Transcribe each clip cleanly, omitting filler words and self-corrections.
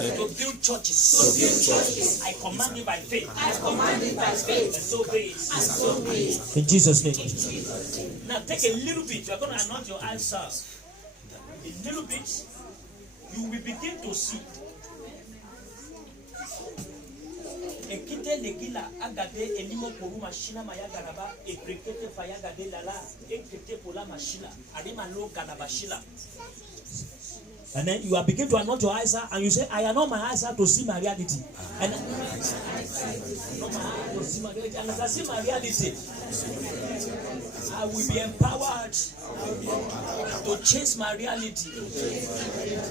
to build churches. I command you by faith. And so be it. In Jesus' name. Now take a little bit. You are going to anoint your eyes out. A little bit. You will begin to see. Ekite legila agade elimo poru machina maya garaba ekrekete faya gade lala ekete pola machina adema no galabashila. And then you are beginning to anoint your eyes and you say, I anoint my eyes to see my reality. And anoint my eyes to see my reality. And as I see my reality, I will be empowered to change my reality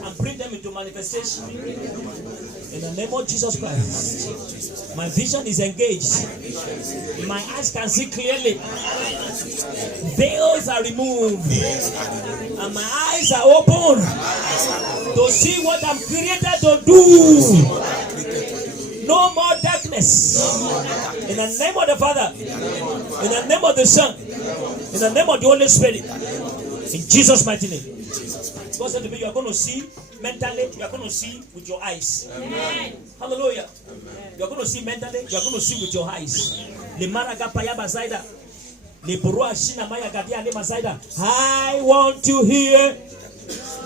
and bring them into manifestation. In the name of Jesus Christ, my vision is engaged. My eyes can see clearly. Veils are removed. And my eyes are open to see what I'm created to do. No more darkness. In the name of the Father, in the name of the Son, in the name of the Holy Spirit, in Jesus' mighty name. God said to me, you are going to see mentally, you are going to see with your eyes. Amen. Hallelujah. Amen. You are going to see mentally, you are going to see with your eyes. I want to hear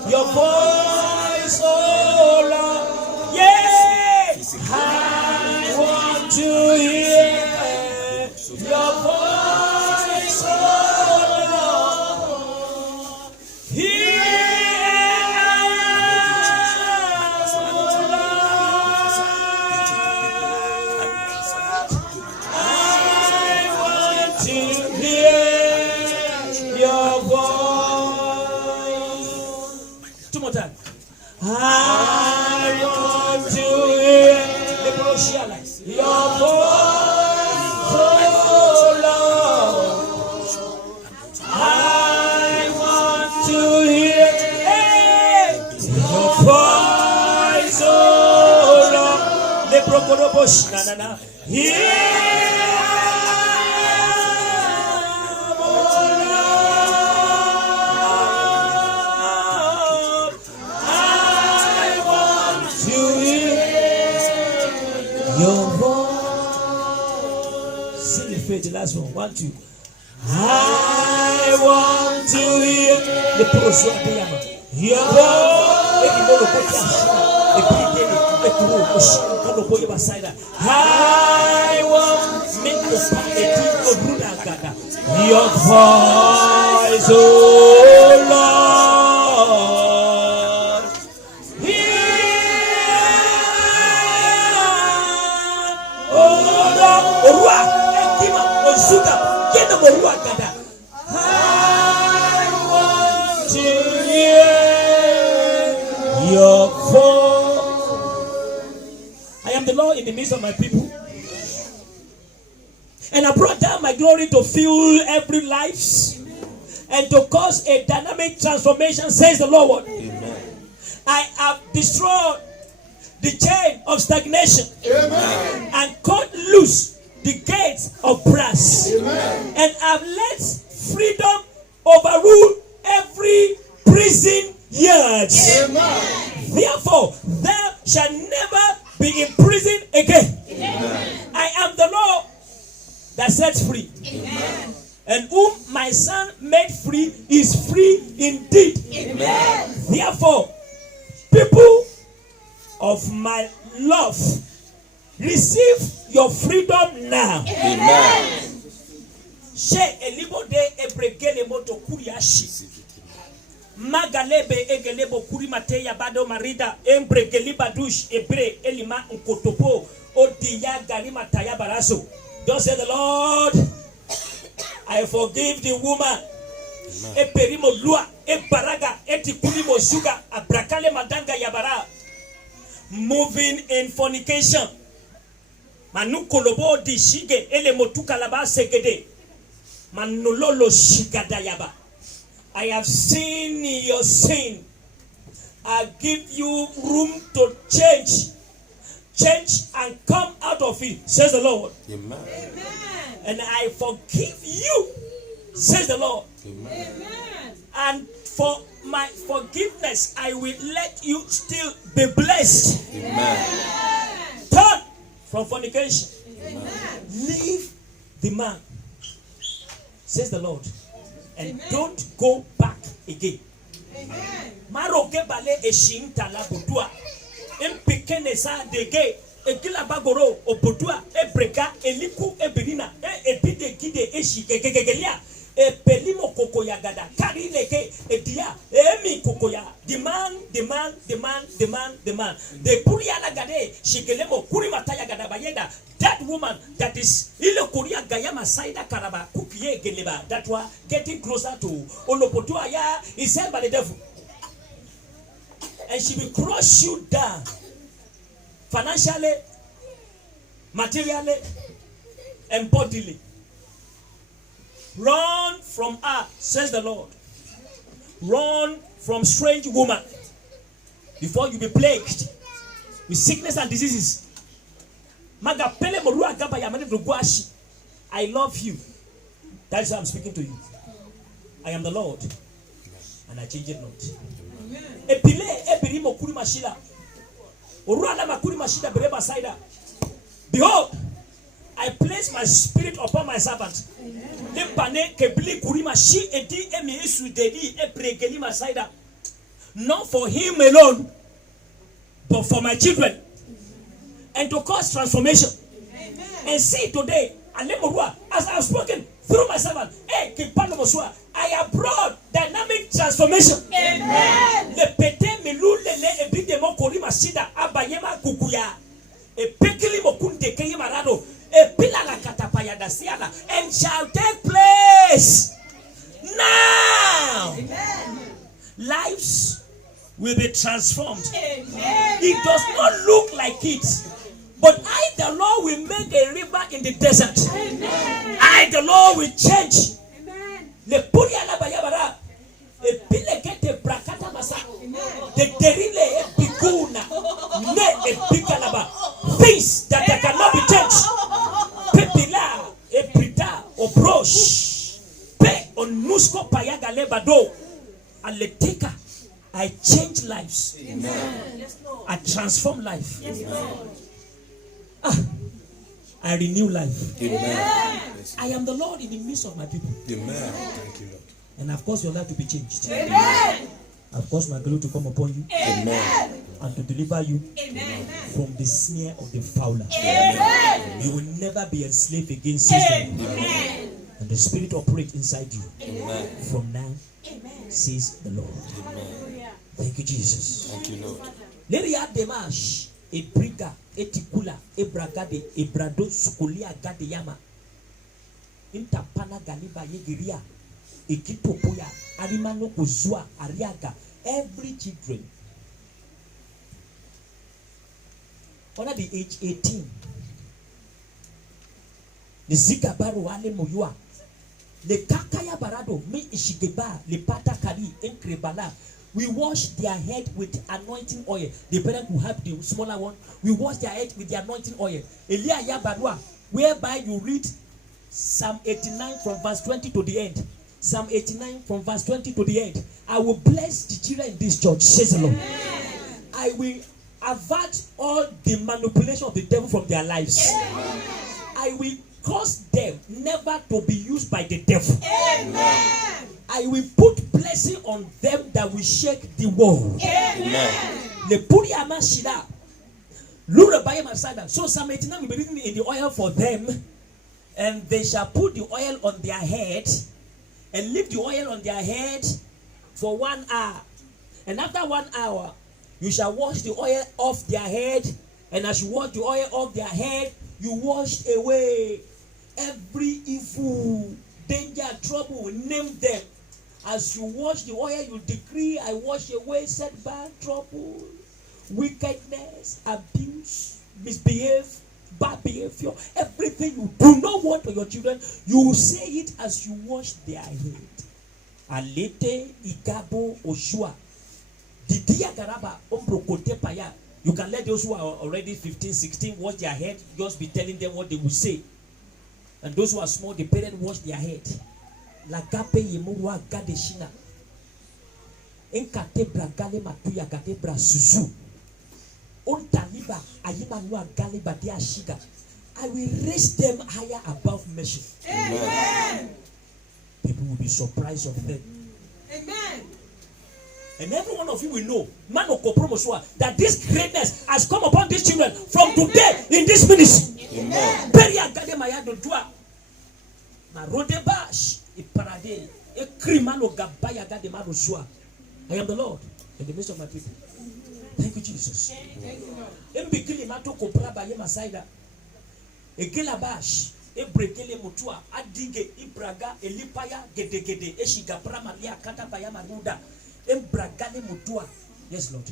your voice, oh Lord. Yeah. I want to hear your voice, oh Lord. Here I want to hear your voice, oh Lord. I want to hear your voice, oh Lord. Your voice. Sing it faith, the last one. 1, 2. I want to hear the process. Your voice. I want your voice, oh Lord. I want to hear your voice. I am the Lord in the midst of my people, and I brought down my glory to fill every life and to cause a dynamic transformation, says the Lord. Amen. I have destroyed the chain of stagnation. Amen. And cut loose the gates of brass. Amen. And I've let freedom overrule every prison yard. Amen. Therefore, thou shalt never be in prison again. Amen. I am the Lord that sets free. Amen. And whom my Son made free is free indeed. Amen. Therefore, people of my love, receive your freedom now. Amen. Magalebe egelebo kuri mateya bado marida embre gelibadush ebre elima nkotopo odiya galima taya baraso. Thus said the Lord, I forgive the woman. Eperimo lua ebaraga etikulimo sugar abrakale madanga yabara, moving in fornication. Manukolobo di shige ele motuka laba segede manulolo shigada yaba. I have seen your sin. I give you room to change and come out of it, says the Lord. Amen. And I forgive you, says the Lord. Amen. And for my forgiveness, I will let you still be blessed. Amen. from fornication. Leave the man, says the Lord, and don't go back again. Maroke bale eshinta la budua. Impikene sa dege. Egila bagoro obudua ebreka eliku ebirina ebide gide eshikegegelia epelimo kokoya gada kari leke edia emi kokoya demand the kuria la gade shikelemo kuri mataya gada bayenda. That woman that is ile kuria gayama saida karaba kupie geleba, that was getting closer to olopotua ya is held by the devil, and she will crush you down financially, materially, and bodily. Run from her, says the Lord. Run from strange woman before you be plagued with sickness and diseases. I love you. That is why I'm speaking to you. I am the Lord, and I change it not. Behold, I place my spirit upon my servant. Not for him alone, but for my children, and to cause transformation. And see today, as I have spoken through my servant, I have brought dynamic transformation. Amen. And shall take place now. Amen. Lives will be transformed. Amen. It does not look like it, but I, the Lord, will make a river in the desert. Amen. I, the Lord, will change. Amen. The things that cannot be changed. Pepila, Eprita, Obrosh, Pe on Nusko Payaga Lebado, Aleteka. I change lives. Amen. I transform life. Yes, I renew life. Amen. I am the Lord in the midst of my people. Amen. Thank you, Lord. And of course, your life to be changed. Amen. Of course, my glory to come upon you. Amen. And to deliver you. Amen. From the snare of the fowler. Amen. You will never be enslaved against system. Amen. And the spirit operate inside you. Amen. From now, says the Lord. Amen. Thank you, Jesus. Thank you, Lord. Leria Demash, Ebriga, Etikula, Ebragade, Ebrado, Sukulia, Gade Yama. Intapana Galiba Yegiria, Ekitopoya, Arimano Kuzua, Ariaga, every children under the age 18. The Zika Baru Ale Moyua, the Kakaya Barado, Me Ishigeba, the Pata Kari, Enkrebala. We wash their head with anointing oil. The parent who have the smaller one, we wash their head with the anointing oil. Elia Yabadwa, whereby you read Psalm 89 from verse 20 to the end. Psalm 89 from verse 20 to the end. I will bless the children in this church, says the Lord. I will avert all the manipulation of the devil from their lives. I will cause them never to be used by the devil. I will put blessing on them that will shake the world. So Psalm 89 will be written in the oil for them, and they shall put the oil on their head and leave the oil on their head for 1 hour. And after 1 hour, you shall wash the oil off their head, and as you wash the oil off their head, you wash away every evil, danger, trouble. Name them. As you wash the oil, you decree, I wash away setback, trouble, wickedness, abuse, misbehave, bad behavior, everything you do not want for your children, you will say it as you wash their head. Alete igabo oshua. Didia garaba ombrokote paya. You can let those who are already 15, 16 wash their head, just be telling them what they will say. And those who are small, the parents wash their head. Lagape yemurwa gade shina. Enkate bragale matuya gade bra suzu. Ontali Galiba, Ayimanua Galiba, Dia Shiga. I will raise them higher above measure. Amen. People will be surprised of them. Amen. And every one of you will know, man of Kopromosua, that this greatness has come upon these children from today in this ministry. Amen. Peria Gade Mayado Dua. Marodebash, Iparade, Ekrimano Gabaya Gade Marosua. I am the Lord in the midst of my people. Thank you, Jesus. Thank you, Lord. Embikili mato kopra ba ye masaida. Egelabash, ebrekele mutua, adige ibraga elipaya gede eshiga prama lia kata baya maruda. Embragale mutua. Yes, Lord.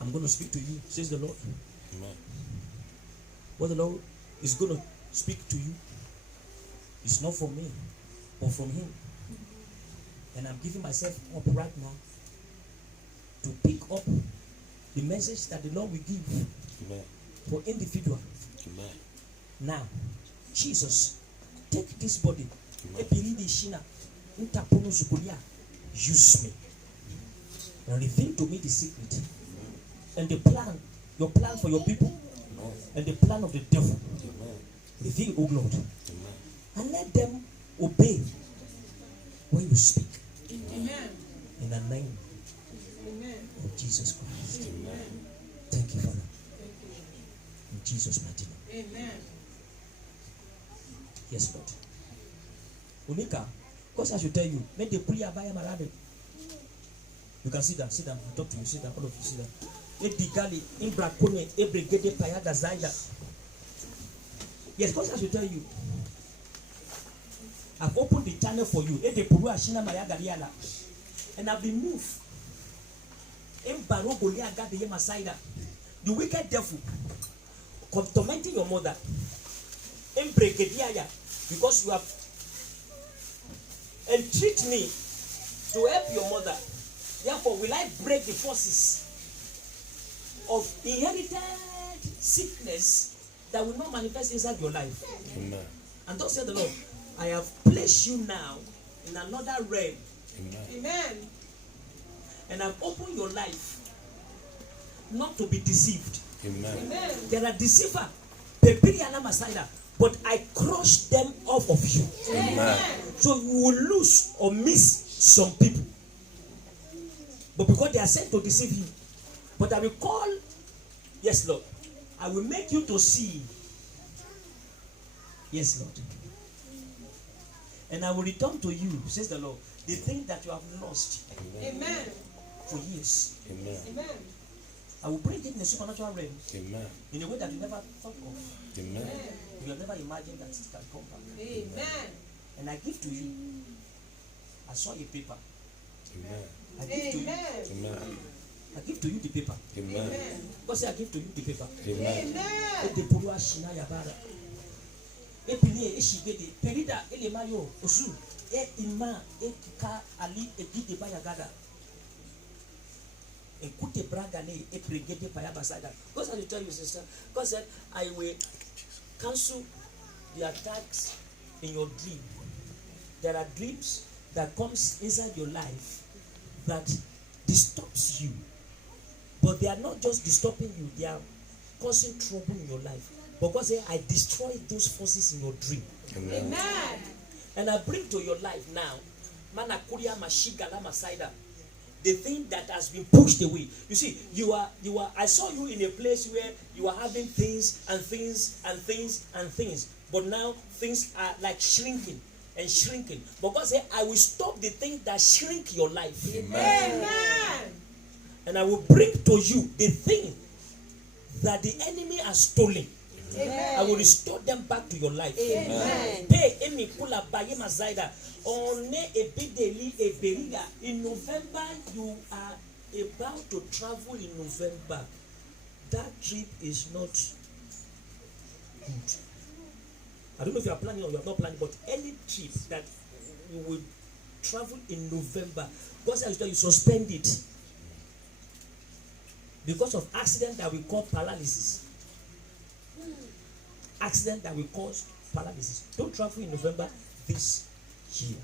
I'm going to speak to you, says the Lord. Amen. What the Lord is going to speak to you is not from me, but from Him. And I'm giving myself up right now to pick up the message that the Lord will give Amen. for individual. Amen. Now, Jesus, take this body. Amen. Use me and reveal to me the secret and the plan, your plan for your people, Amen. and the plan of the devil. Amen. Reveal, oh Lord, Amen. and let them obey when you speak. Amen. In the name Amen. of Jesus Christ. Amen. Thank you, Father. Thank you. In Jesus' mighty name. Amen. Yes, Lord. Unika, because I should tell you, make the prayer by Marade. You can sit down, I'll talk to you, sit down, all of you sit down. Edigali, Imbrakone, Ebregede Payaga Zaida. Yes, because I should tell you, I've opened the channel for you. And I've been moved. The wicked devil tormenting your mother. Because you have entreated me to help your mother. Therefore, will I break the forces of inherited sickness that will not manifest inside your life? Amen. And thus said the Lord, I have placed you now in another realm. Amen. Amen. And I've opened your life not to be deceived. Amen. Amen. There are deceivers, but I crush them off of you. Amen. So you will lose or miss some people. But because they are sent to deceive you. But I will call, yes, Lord, I will make you to see. Yes, Lord. And I will return to you, says the Lord, the thing that you have lost Amen. for years. Amen. Amen. I will bring it in a supernatural realm Amen. in a way that you never thought of. Amen. You have never imagined that it can come back. Amen. And I give to you, I saw a paper. Amen. I give to you, Amen. Amen. I give to you the paper. Amen. God said I give to you the paper. Amen. Amen. Epilie eshigede perida ele mayo osu ima ekika ali egide bayagada ekute bragane epregede payabasada. God said to tell you, sister, God said I will cancel the attacks in your dream. There are dreams that comes inside your life that disturbs you, but they are not just disturbing you, they are causing trouble in your life. But God said, I destroy those forces in your dream. Amen. Amen. And I bring to your life now, Manakuria Mashigala Masaida, the thing that has been pushed away. You see, you are, I saw you in a place where you are having things and things and things and things. But now things are like shrinking and shrinking. But God said, I will stop the things that shrink your life. Amen. And I will bring to you the thing that the enemy has stolen. Amen. I will restore them back to your life. Amen. In November, you are about to travel in November. That trip is not good. I don't know if you are planning or you are not planning, but any trip that you will travel in November, God says you suspend it because of accident that we call paralysis. Accident that will cause paralysis. Don't travel in November this year.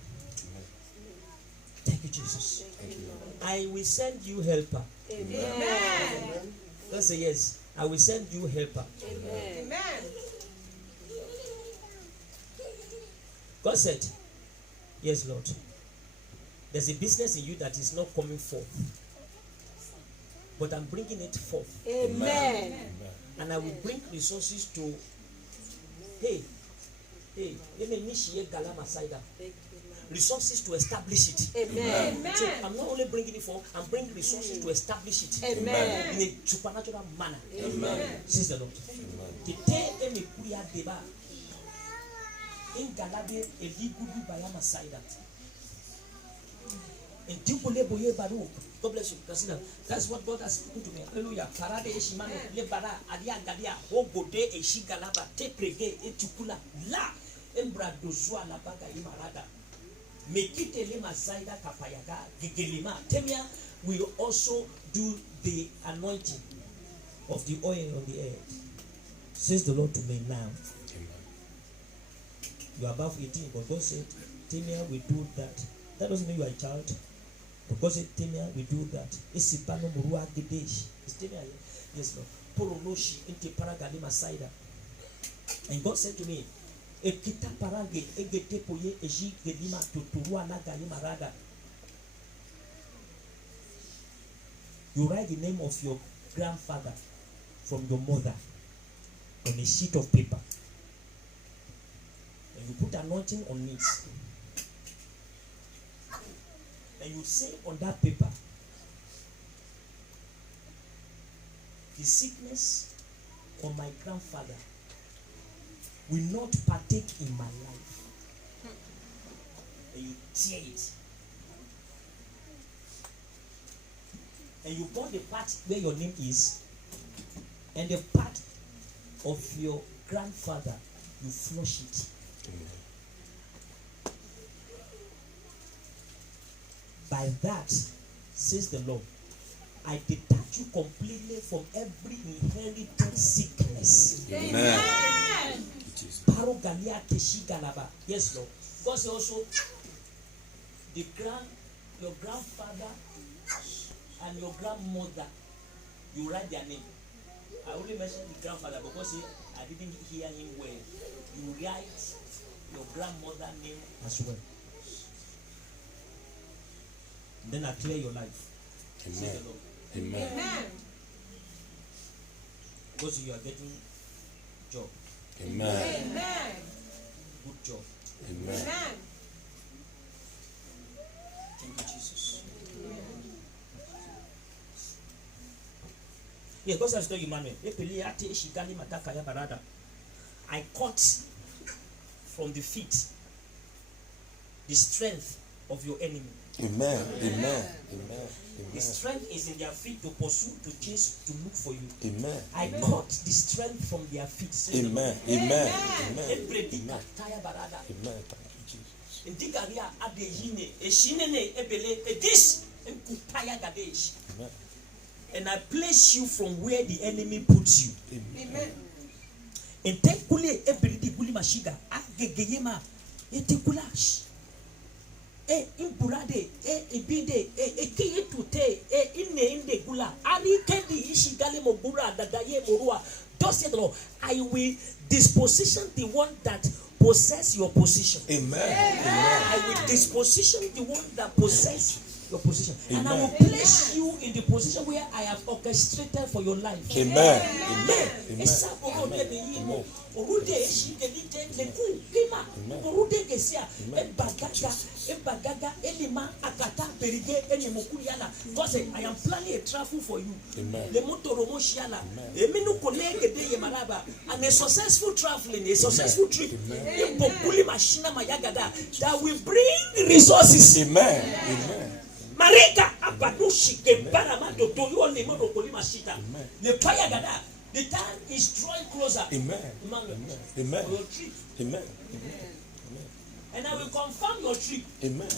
Thank you, Jesus. Thank you, Lord. I will send you helper. Amen. God say yes. I will send you helper. Amen. God said, yes, Lord. There's a business in you that is not coming forth, but I'm bringing it forth. Amen. And I will bring resources to, resources to establish it. Amen. So I'm not only bringing it forth, I'm bringing resources to establish it. Amen. In a supernatural manner. Amen. Says the Lord. In Galabe, a ligudu by Amasaida. And Tupole Boye Baru. God bless you. That's what God has spoken to me. Hallelujah. Parade Eshimano, Lebara, Adia Gadia, Ogode, Eshigalaba, Teprege, Etukula, La, Embra Dozua, Labaga, Imarada. Mekite Lema Zaida Kapayaga, Gigelima. Temia will also do the anointing of the oil on the head. Says the Lord to me now. You are above 18, but God said, Temia will do that. That doesn't mean you are a child. But God said, Temia will do that. Isipano Murua Gedesh. Is Temia? Yes, Lord. Poronoshi into Paragalima Saida. And God said to me, Ekita Parage, Egete Poye, Eji Gelima, Tuturua Naga Marada. You write the name of your grandfather from your mother on a sheet of paper. And you put anointing on it. And you say on that paper, the sickness of my grandfather will not partake in my life. And you tear it. And you put the part where your name is, and the part of your grandfather, you flush it. By that, says the Lord, I detach you completely from every inherited sickness. Amen. Yes, Lord. God says also, your grandfather and your grandmother, you write their name. I only mentioned the grandfather because I didn't hear him well. You write your grandmother's name as well. Then I clear your life. Amen. Amen. Amen. Because you are getting job. Amen. Amen. Good job. Amen. Amen. Thank you, Jesus. Yeah, God has told you, Manuel. I cut from the feet the strength of your enemy. Amen. Amen. Amen. The strength is in their feet to pursue, to chase, to look for you. Amen. I cut the strength from their feet. Amen. Amen. Amen. Amen. Amen. Thank you, Jesus. Amen. And I place you from where the enemy puts you. Amen. And take kule ebiridi guli mashiga agegeyema etikulash imburade ibide ekiye tute inde gula ari kendi ishigale mogura dadaye morua. Thus said the Lord, I will disposition the one that possess your position. Amen. Amen. I will disposition the one that possess your position. Amen. And I will place you in the position where I have orchestrated for your life. Amen. Amen. Amen. God said, I am planning a travel for you. Amen. And a successful traveling, a successful trip that will bring resources. Amen. Amen. Marika abadushi ke baramando to you only modo kolima shita. The fire gada. The time is drawing closer. Amen. Amen. Amen. For your trip. Amen. And I will confirm your trip. Amen.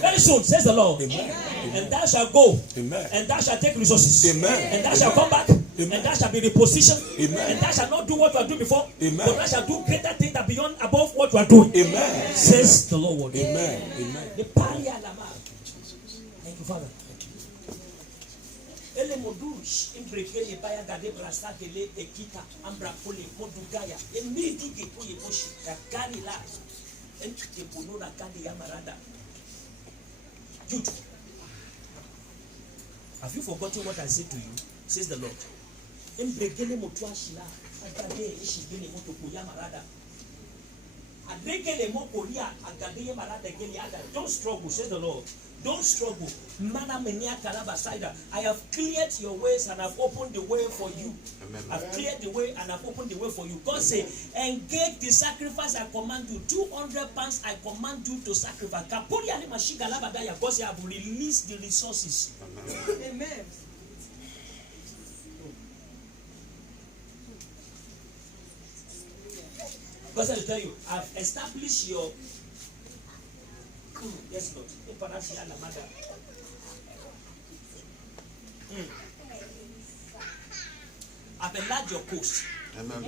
Very soon, says the Lord. Amen. And thou shalt go. Amen. And thou shalt take resources. Amen. And thou shalt come back. Amen. And thou shalt be repositioned. Amen. And thou shalt not do what you are doing before. Amen. But thou shalt do greater things that beyond above what you are doing. Amen. Says the Lord. Amen. Amen. The Paria Lama. Thank you, Father. ele modus imbreke le baya gade brasa dele ekita ambra pole modugaya emidi ke koye boshi kakari la entike bono na kande ya marada. Jude, have you forgotten what I said to you? Says the Lord. Embregele motuashila agade ishigele motoku ya marada. Adregele mokoria agade ya marada gele ada. Don't struggle, says the Lord. Don't struggle. Mana menia kalabasida. I have cleared your ways and I've opened the way for you. Amen. I've cleared the way and I've opened the way for you. God say, engage the sacrifice I command you. 200 pounds I command you to sacrifice. Kapuri ale mashiga labadaya. God say, I will release the resources. Amen. God said to tell you, I've established your yes, Lord. I've enlarged your coast. Amen.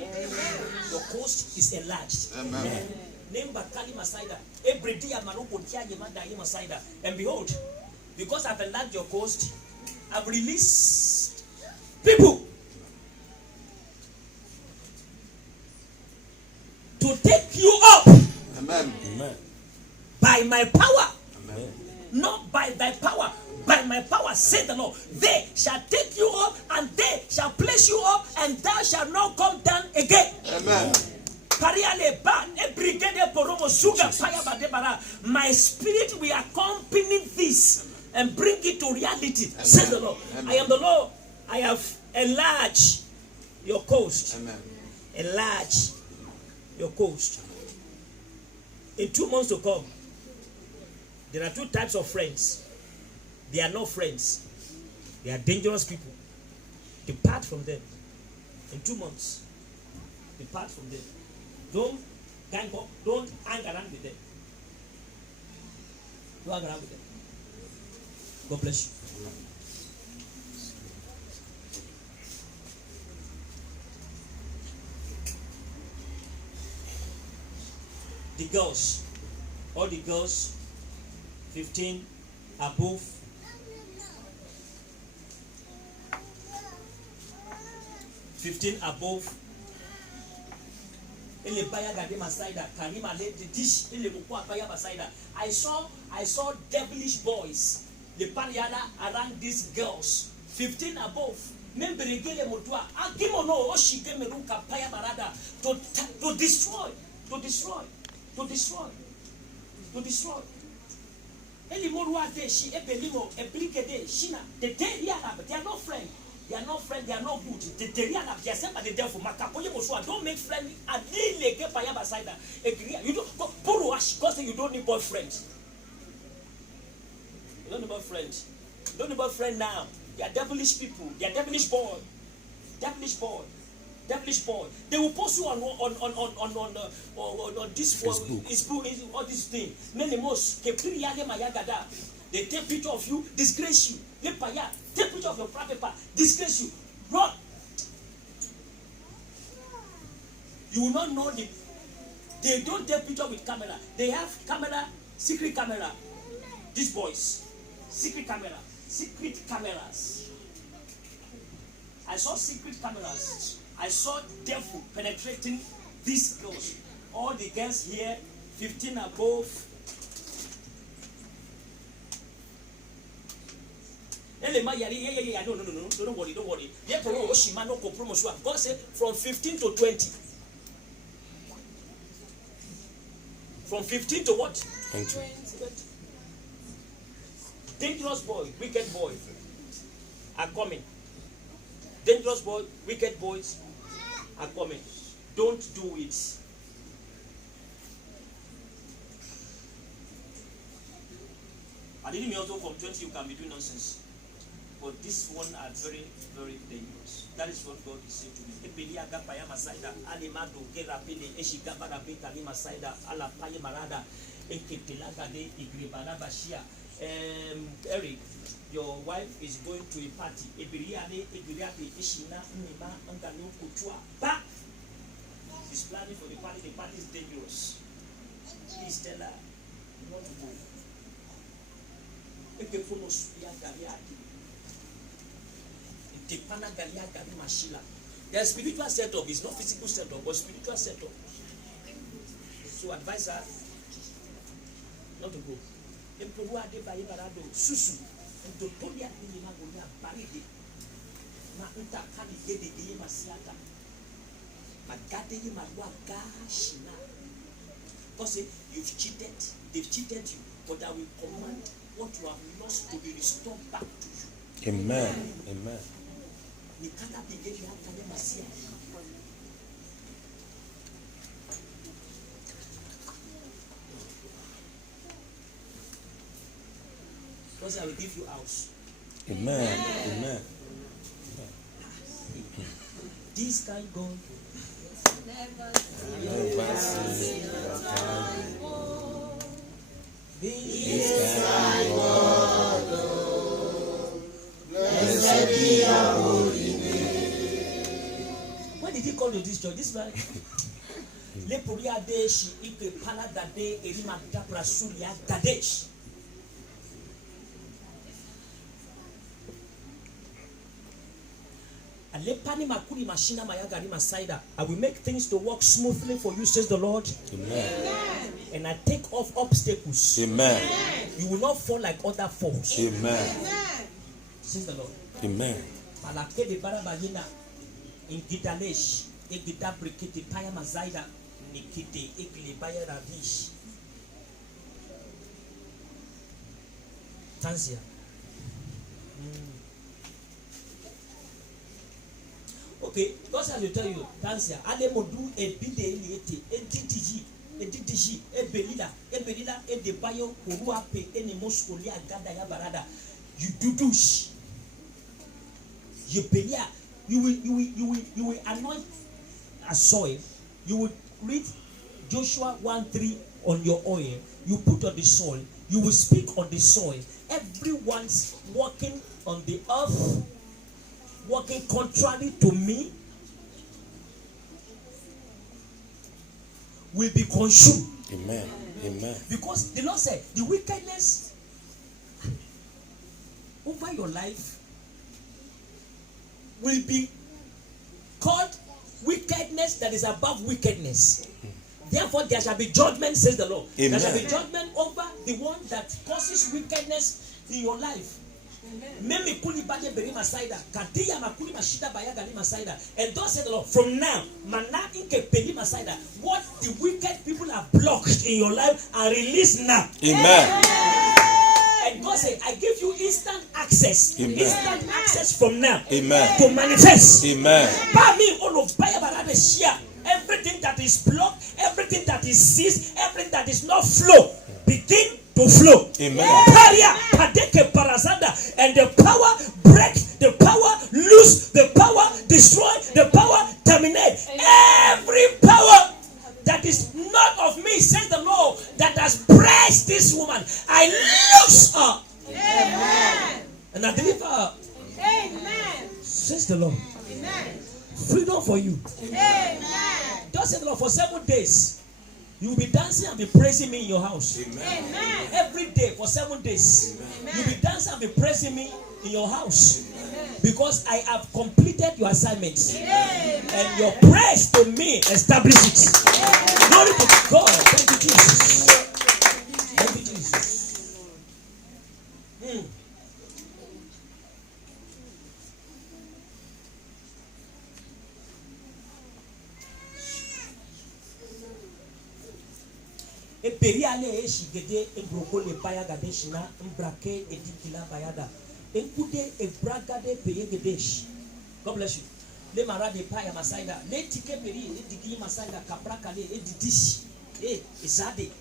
Your coast is enlarged. Amen. Name Bakali Masaida. Every day Masaida. And behold, because I've enlarged your coast, I've released people to take you up. Amen. Amen. By my power. Amen. Not by thy power, by my power, said the Lord. They shall take you up and they shall place you up, and thou shalt not come down again. Amen. My spirit will accompany this and bring it to reality, says the Lord. Amen. I am the Lord. I have enlarged your coast. Amen. Enlarge your coast. In 2 months to come, there are 2 types of friends. They are not friends. They are dangerous people. Depart from them. In 2 months, depart from them. Don't gang up. Don't hang around with them. Don't hang around with them. God bless you. The girls, all the girls, 15 above, I saw devilish boys. The pariada around these girls, 15 above. To destroy. They are not friends. They are not friends. They are not good. They are sent by the devil. Don't make friends. You don't go. God say you don't need boyfriend. You don't need boyfriend. You don't need boyfriend now. They are devilish people. They are devilish boy. Devilish boy. They will post you on this Facebook, all this thing. Many most they take picture of you, disgrace you. Take picture of your private part, disgrace you. Run. You will not know them. They don't take picture with camera. They have camera, secret camera. These boys, secret cameras. I saw secret cameras. I saw devil penetrating these girls. All the girls here, 15 above. No, don't worry. God said from 15 to 20. From 15 to what? 20. Dangerous boy, wicked boy are coming. Dangerous boy, wicked boys are coming. Don't do it. I didn't mean also from 20 you can be doing nonsense. But this one are very, very dangerous. That is what God is saying to me. Eric, your wife is going to a party. She's planning for the party. The party is dangerous. Please tell her not to go. Tepana galia gari mashila. Their spiritual setup is not physical setup, but spiritual setup. So advise her not to go. Emperor Adebayo Barado Susu. Ntotolia ni magonia baride. Ma nta kani gede geye masiata. Magade ye magwa gashina. God say you've cheated, they've cheated you, but I will command what you have lost to be restored back to you. Amen. Amen. Nikana bigeli hata ye masia. Because I will give you house. Amen. Amen. This kind God. Never see your time. This kind God. Blessed be your holy name. When did he come to this church? This man. Le Puria Desh, Ike Panadade, Erima Prasulia Gadesh. I will make things to work smoothly for you, says the Lord. Amen. And I take off obstacles. Amen. You will not fall like other falls. Amen. Says the Lord. Amen. In Gidalesh, Egida Brikiti Paya Mazaida, Nikite, Egli Baya Ravish. Tanzia. Okay, because I will tell you, Tanzia, Alemodu, a bide, a DTG, a Belila, a Debayo, Uruape, any Moscolia, Gadaya Barada. You do douche. You belia. You will anoint a soil. You will read Joshua 1:3 on your oil. You put on the soil. You will speak on the soil. Everyone's walking on the earth, walking contrary to me, will be consumed. Amen. Amen. Because the Lord said the wickedness over your life will be called wickedness that is above wickedness. Therefore, there shall be judgment, says the Lord. Amen. There shall be judgment over the one that causes wickedness in your life. And thus said the Lord, from now, what the wicked people have blocked in your life are released now. Amen. And God said, I give you instant access. Amen. Instant access from now. Amen. To manifest. Amen. Everything that is blocked, everything that is seized, everything that is not flow, begin to flow. Amen. And the power break, the power loose, the power destroy, the power terminate. Every power that is not of me, says the Lord, that has pressed this woman, I loose her. Amen. And I deliver her. Amen. Says the Lord. Amen. Freedom for you. Amen. Just say the Lord, for 7 days, you will be dancing and be praising me in your house. Amen. Every day for 7 days, you will be dancing and be praising me in your house. Because I have completed your assignment. And your praise to me establishes it. Glory to God. Thank you, Jesus. Thank you, Jesus. Periale eshigede ebroko le baya gadeshina mbrake edikila bayada enkude ebragade peyegedesh. God bless you. Le marade paya masaida le tike peri edikili masaida kapraka le edidish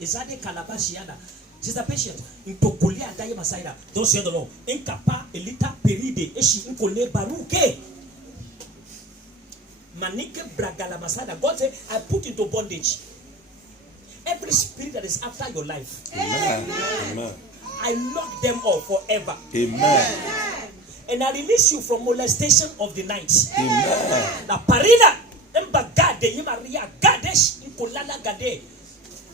ezade kalabashi yada. Sister patient intokulia daye masaida. Don't say the Lord enkapa elita peride eshi inkole baruke manike bragala masaida. God said I put into bondage every spirit that is after your life. Amen. Amen. I lock them up forever. Amen. And I release you from molestation of the night. Amen. Na parina embagade yimaria gadesh inkolala gade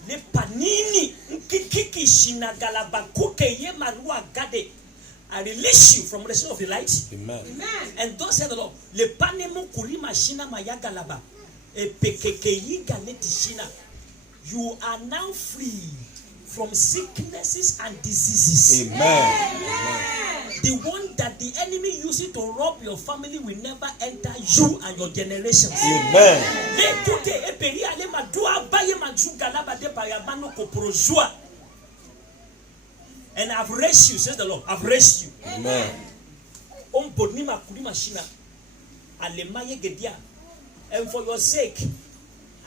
le panini nkikiki shinagala bakuke yemarua gade I release you from the sin of the light. Amen. Amen. And thus said the Lord, Le panemu kurima shina mayagalaba. Epekekeyi galetishina. You are now free from sicknesses and diseases. Amen. The one that the enemy uses to rob your family will never enter you and your generations. Amen. And I've raised you, says the Lord. I've raised you. Amen. And for your sake,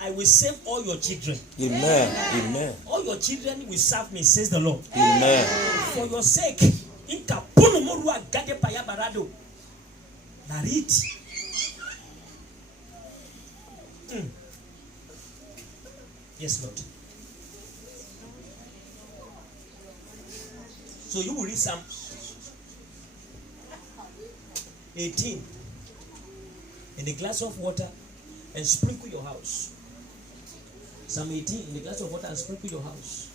I will save all your children. Amen. Amen. All your children will serve me, says the Lord. Amen. For your sake, inka puno morua gade paya barado. Narit. Yes, Lord. So you will read Psalm 18 in a glass of water and sprinkle your house. Psalm 18 in a glass of water and sprinkle your house.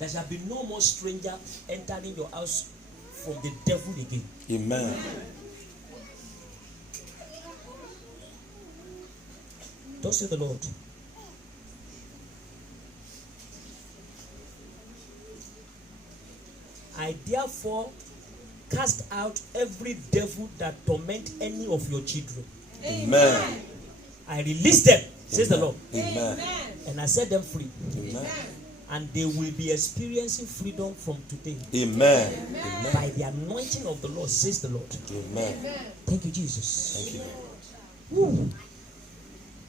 There shall be no more stranger entering your house from the devil again. Amen. Thus say the Lord. I therefore cast out every devil that torment any of your children. Amen. I release them, says the Lord. Amen. And I set them free. Amen. And they will be experiencing freedom from today. Amen. By the anointing of the Lord, says the Lord. Amen. Thank you, Jesus. Thank you. Woo.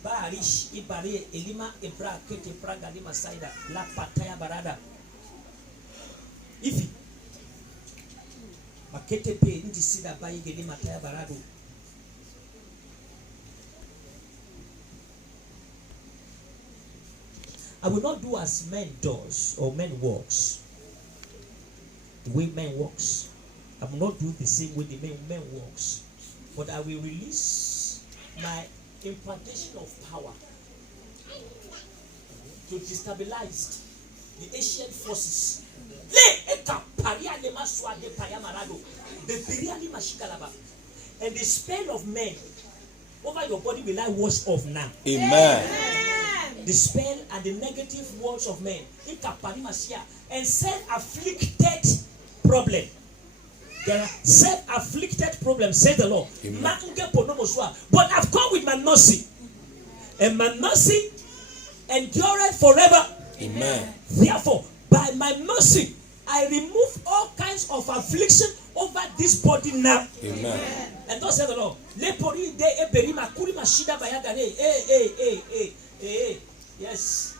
Barish ibare elima ebra kete praga lima saida la pataya barada. Ifi makete pe ndi sida bayi geli mataya barado. I will not do as men does or men walks. The way men walks. I will not do the same way the men walks. But I will release my impartation of power to destabilize the ancient forces. And the spell of men over your body will I wash off now. Amen. The spell and the negative words of men and self-afflicted problem. There are self-afflicted problems, said the Lord. But I've come with my mercy, and my mercy endureth forever. Amen. Therefore, by my mercy, I remove all kinds of affliction over this body now. Amen. And thus said the Lord. Yes.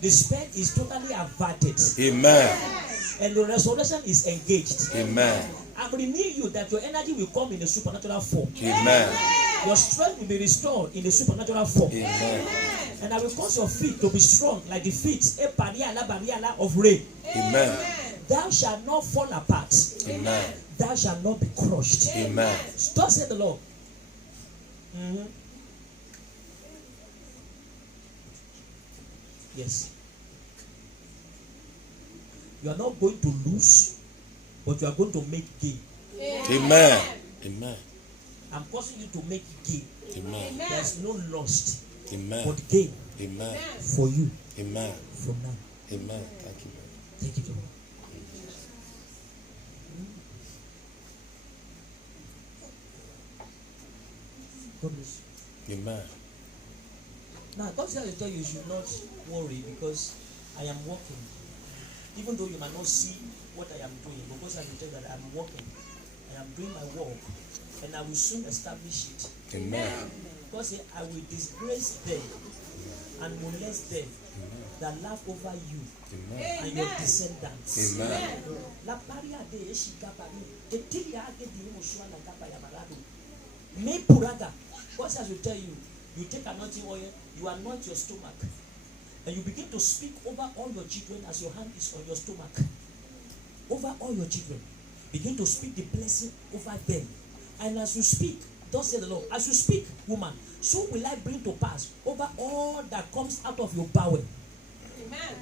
The spell is totally averted. Amen. And the restoration is engaged. Amen. I'm renewing you that your energy will come in a supernatural form. Amen. Your strength will be restored in a supernatural form. Amen. And I will cause your feet to be strong like the feet of rain. Amen. Thou shalt not fall apart. Amen. Thou shalt not be crushed. Amen. Thus said the Lord. Yes. You are not going to lose, but you are going to make gain. Amen. Amen. I'm causing you to make gain. Amen. There's no loss, Amen. but gain Amen. for you Amen. from now. Amen. Thank you, Lord. Thank you, Lord. God bless you. Amen. Now, God said to tell you should not worry because I am working. Even though you might not see what I am doing, but God said to tell you that I am working. I am doing my work and I will soon establish it. Amen. God said, I will disgrace them and molest them that laugh over you and your descendants. Amen. God says, I will tell you, you take anointing oil, you anoint your stomach, and you begin to speak over all your children as your hand is on your stomach. Over all your children. Begin to speak the blessing over them. And as you speak, thus said the Lord, as you speak, woman, so will I bring to pass over all that comes out of your bowel. Amen.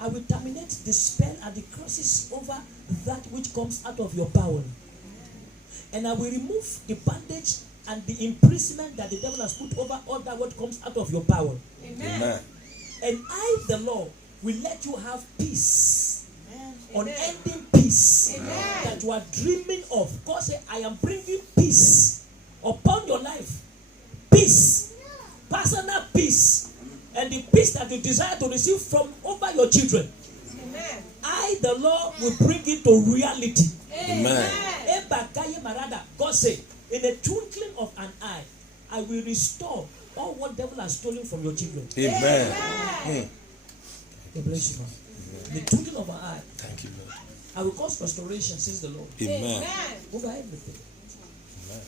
I will terminate the spell and the curses over that which comes out of your bowel. And I will remove the bandage and the imprisonment that the devil has put over all that what comes out of your bowel. Amen. And I, the Lord, will let you have peace. Unending peace that you are dreaming of. God said, I am bringing peace upon your life. Peace. Personal peace. And the peace that you desire to receive from over your children. Amen. I, the Lord, will bring it to reality. Amen. God said, in a twinkling of an eye, I will restore all what devil has stolen from your children. Amen. God bless you, man. In the twinkling of an eye, Thank you, Lord. I will cause restoration, says the Lord. Amen. Over everything. Amen.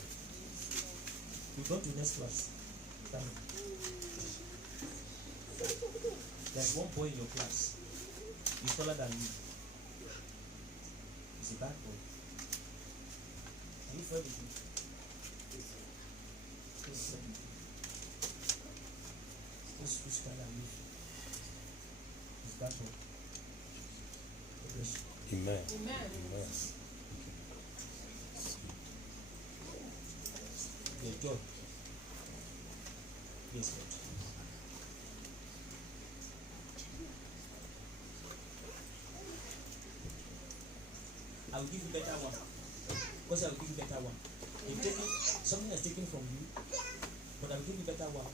We go to the next class. Come. There's one boy in your class. He's taller than you. He's a bad boy. Are you afraid of him? He's taller than you. He's bad boy. God bless you. Amen. Amen. Amen. Your job. Yes, Lord. I will give you better one. Because I will give you better one. You've taken something that's taken from you, but I will give you better one.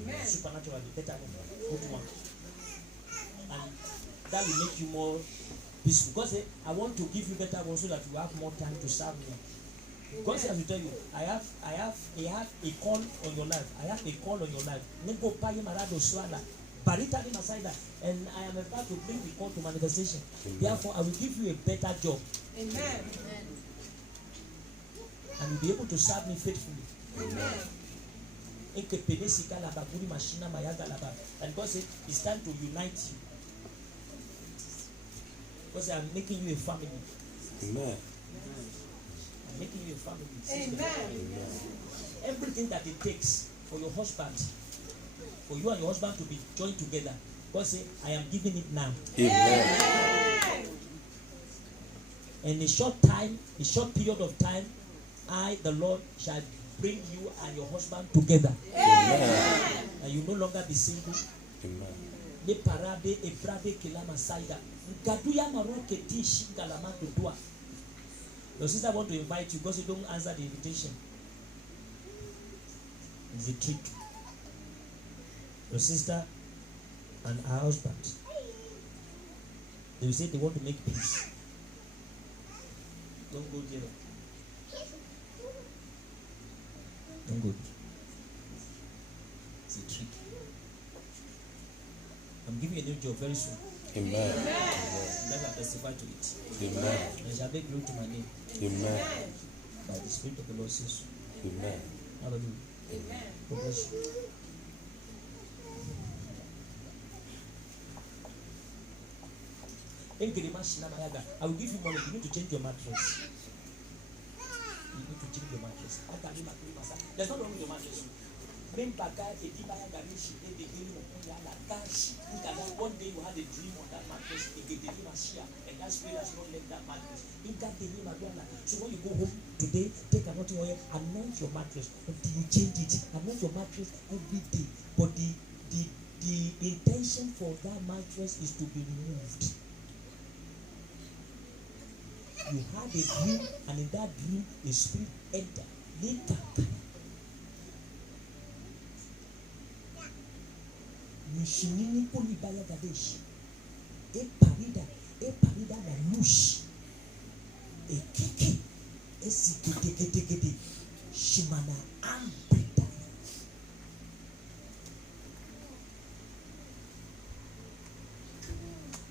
Amen. Supernaturally, better one. Good one. And that will make you more peaceful. Because I want to give you better one so that you have more time to serve me. God says to tell you, I have a call on your life. I have a call on your life. Nego paye marado swala. Barita ni masaida. And I am about to bring the call to manifestation. Therefore, I will give you a better job. Amen. And you'll be able to serve me faithfully. Amen. And God said, it's time to unite you. Because I'm making you a family. Amen. I'm making you a family. Amen. Everything that it takes for your husband, for you and your husband to be joined together, God said, I am giving it now. Amen. In a short time, a short period of time, I, the Lord, shall bring you and your husband together. Amen. And you no longer be single. Amen. De parade e brade kilama saida. Gaduya maroke ti shingalama dudua. Your sister want to invite you because you don't answer the invitation. It's a trick. Your sister and her husband, they will say they want to make peace. Don't go there. Don't go. It's a trick. I'm giving you a new job very soon. Amen. Let me testify to it. Amen. And shall they glory to my name Amen. by the Spirit of the Lord says so. Amen. Hallelujah. Amen. God bless you. I will give you money. You need to change your mattress. You need to change your mattress. There's nothing wrong with your mattress. One day you had a dream on that mattress, and that spirit has not left that mattress. So when you go home today, take another oil, anoint your mattress until you change it. Anoint your mattress every day. But the intention for that mattress is to be removed. You had a dream, and in that dream, a spirit entered. Mishinini kulibaya gadeshi. E parida na lush. E kiki. E sikete. Shimana ambita.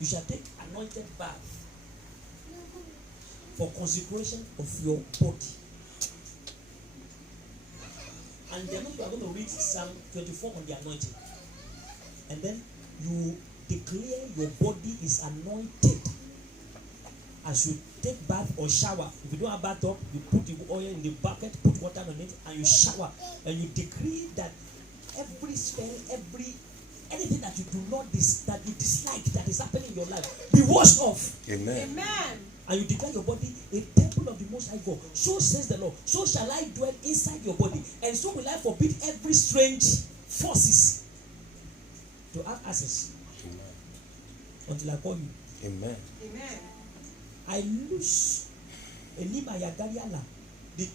You shall take anointed bath for consecration of your body. And then you are going to read Psalm 24 on the anointing. And then you declare your body is anointed. As you take bath or shower, if you don't have bathtub, you put the oil in the bucket, put water on it, and you shower. And you decree that every spell, every anything that you do not that you dislike that is happening in your life, be washed off. Amen. Amen. And you declare your body a temple of the Most High God. So says the Lord. So shall I dwell inside your body, and so will I forbid every strange forces to have access until I call you. Amen. Amen. I lose the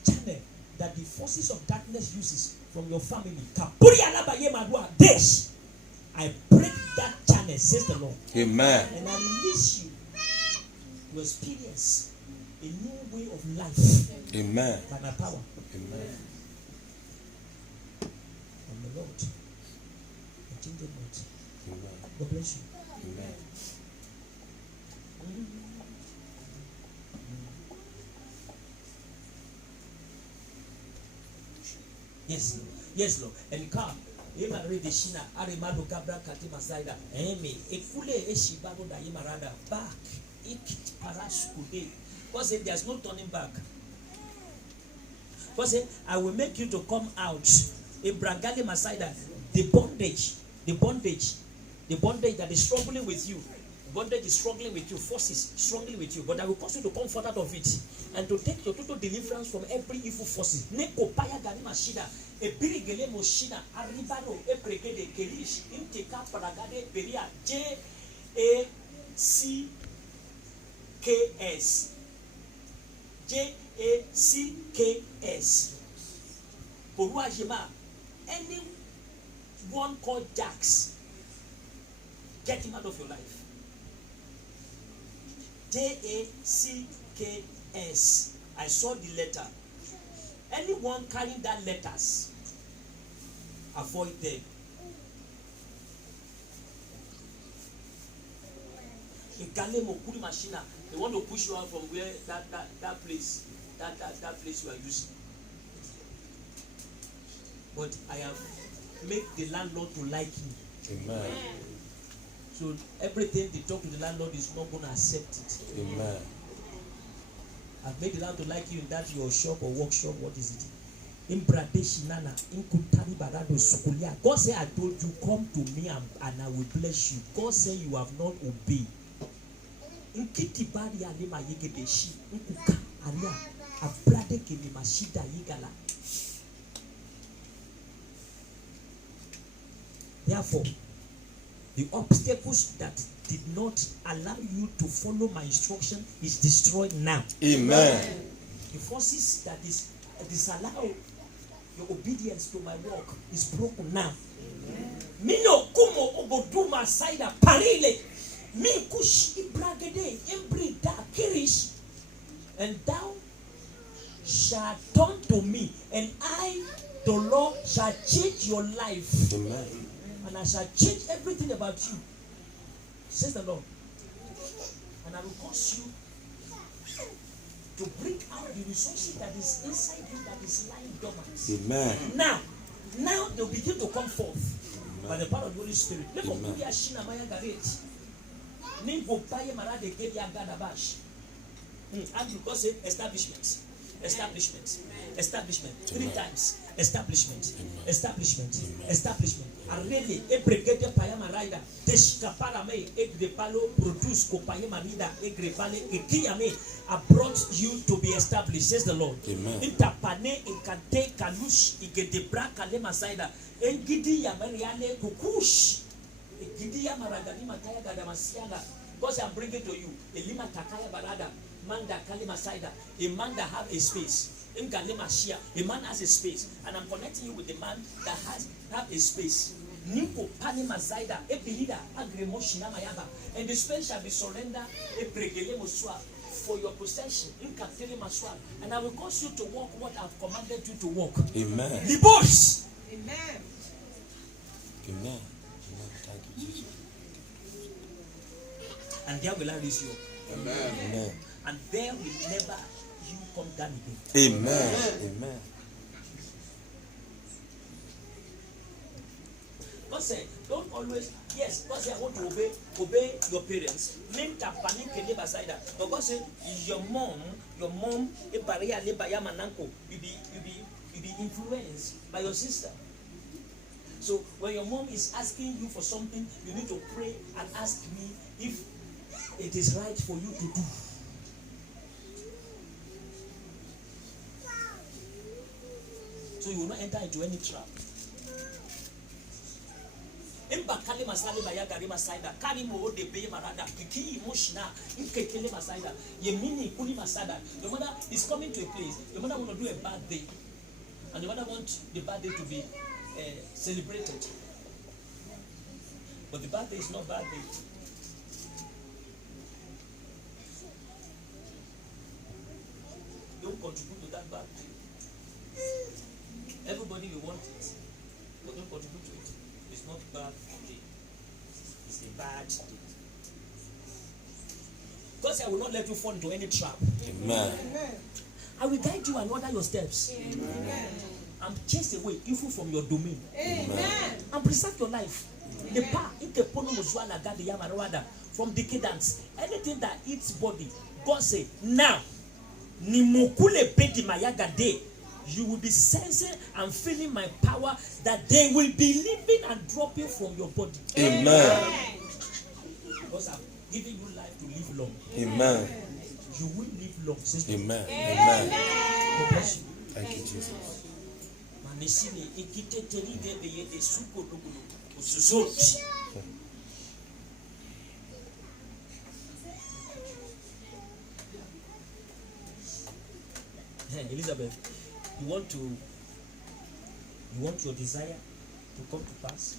channel that the forces of darkness uses from your family. I break that channel, says the Lord. Amen. And I release you to experience a new way of life. Amen. By my power. Amen. I'm the Lord. I change it not. Amen. God bless you. Amen. Yes, Lord. Yes, Lord. And come. Ema read Shina. Arimado Cabra Katima Saida. Emi. Ekule Eshibado da Yemarada. Back. Ikit Paraskude. God said there's no turning back. God said, I will make you to come out. Ibragali Masaida. The bondage that is struggling with you. Bondage is struggling with you, forces struggling with you, but I will cause you to come forth out of it and to take your total deliverance from every evil forces. Neko paya gani mashida, ebirigele moshina, aribano, eprekede, kelish, inteka paragade, beria, JACKS. JACKS. Porua Jema, anyone called Jax, get him out of your life. JACKS. I saw the letter. Anyone carrying that letters, avoid them. In Galemo Kuri Machina, they want to push you out from where that place you are using. But I have made the landlord to like you. Amen. So everything they talk to the landlord is not going to accept it. Amen. I've made the landlord to like you in that your shop or workshop. What is it? In Pradesh Nana, in Kutari Barado Sukulia. God said, I told you, come to me and I will bless you. God said, you have not obeyed. In Kitibari Alima Yegedeshi, in Kuka Aria, a brother Kini Mashida Yigala. Therefore, the obstacles that did not allow you to follow my instruction is destroyed now. Amen. The forces that disallow your obedience to my work is broken now. Mino kumo oboduma saida parile min kush ibragede imbrida kirish, and thou shalt turn to me, and I, the Lord, shall change your life. Amen. And I shall change everything about you, says the Lord. And I will cause you to bring out the resources that is inside you that is lying dormant. Amen. Now they'll begin to come forth by the power of the Holy Spirit. Amen. And because say establishment. Three times. Establishment. Arele ebregede payama raida deshkapara me egrepalo produce kopayama nida egrepale ekiyame. I brought you to be established, says the Lord. Amen. Intapane enkante kalush igedebra kalema saida engidi yamariale kukush egidi yamaragani makaya gadamasiaga. Because I'm bringing to you elima takaya barada manda kalima saida, a man that have a space. A man has a space, and I'm connecting you with the man that have a space. And the space shall be surrendered for your possession. And I will cause you to walk what I've commanded you to walk. Amen. The boss. Amen. Amen. Thank you, Jesus. And there will I raise you. Amen. And there will never you come down again. Amen. Amen. God said, don't always, yes, God said, I want to obey your parents. But God said, your mom, you'll be influenced by your sister. So when your mom is asking you for something, you need to pray and ask me if it is right for you to do. So you will not enter into any trap. Imbakale masale bayagari masaida kani mo de be marada kiki emotional inkekele masaida yemini kuli masada. Your mother is coming to a place. Your mother want to do a bad day, and your mother want the bad day to be celebrated. But the bad day is not bad day. Don't contribute to that bad day. Everybody will want it, but don't contribute to it. It's not bad day. It's a bad day. God said, I will not let you fall into any trap. Amen. I will guide you and order your steps. Amen. And chase away evil from your domain. Amen. And preserve your life. The power, from decadence, anything that eats body, God say, now, nimokule pedi mayagade. You will be sensing and feeling my power that they will be living and dropping from your body. Amen. Because I'm giving you life to live long. Amen. You will live long. Sister. Amen. Amen. God bless you. Thank you, Jesus. Elizabeth, you want your desire to come to pass?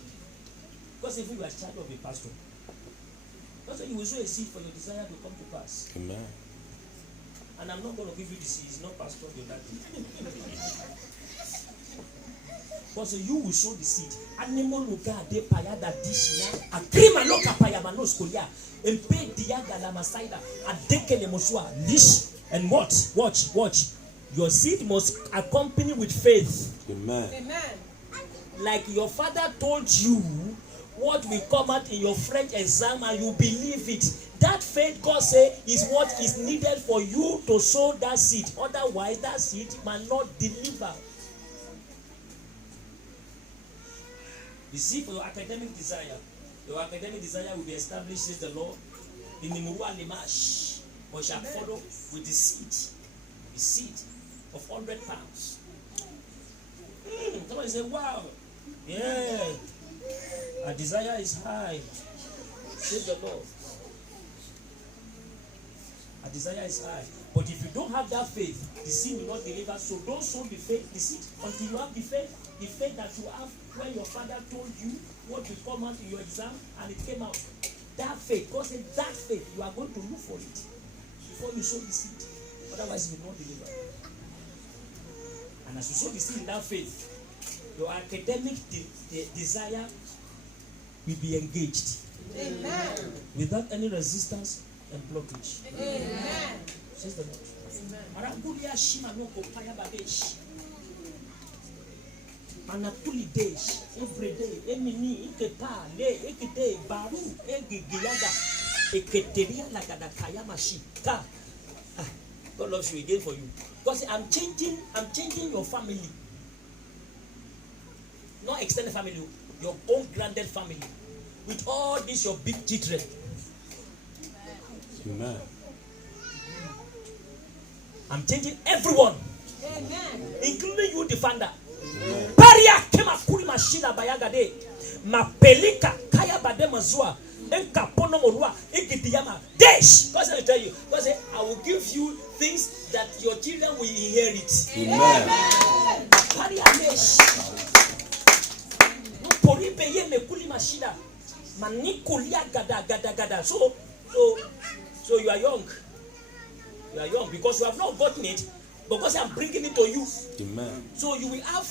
Because if you are a child of a pastor, that's why you will sow a seed for your desire to come to pass. Amen. And I'm not going to give you the seed, it's not pastor your daddy. Because you will sow the seed. Animal luga de paya da dishina. A crema loka paya manos kolia. Empe diaga la masaida. A dekele mosua. Lish. And watch. Your seed must accompany with faith. Amen. Amen. Like your father told you what will come out in your French exam and you believe it. That faith, God say, is what is needed for you to sow that seed. Otherwise, that seed might not deliver. You see, for your academic desire will be established, says the Lord, in the Murua Limash, or shall follow with the seed of 100 pounds. Somebody say, wow, yeah, our desire is high, says the Lord. Our desire is high. But if you don't have that faith, the seed will not deliver. So don't sow the faith, the seed, until you have the faith that you have when your father told you what will come out in your exam and it came out. That faith, God said that faith, you are going to look for it before you sow the seed. Otherwise, it will not deliver. And as you sow the seed in that faith, your academic desire will be engaged. Amen. Without any resistance and blockage. Amen. Says the Lord. Manapuli days, every day, emini, ikepale, ekite, baru, egigiyaga, eketeria lagada kayamashi. God loves you again for you. Because I'm changing your family. Not extended family, your own granted family. With all these your big children. Amen. I'm changing everyone. Amen. Including you, the founder. Paria kema kuri mashina bayagade. Mapelika kaya bade mazua. Enka pono morua. Egidiyama. Dash. God said, I tell you. God said, I will give you things that your children will inherit. Amen. Paria dash. Pori peye me kuli mashina. Manikulia gada. So you are young. You are young because you have not gotten it, but because I'm bringing it to you. Amen. So you will have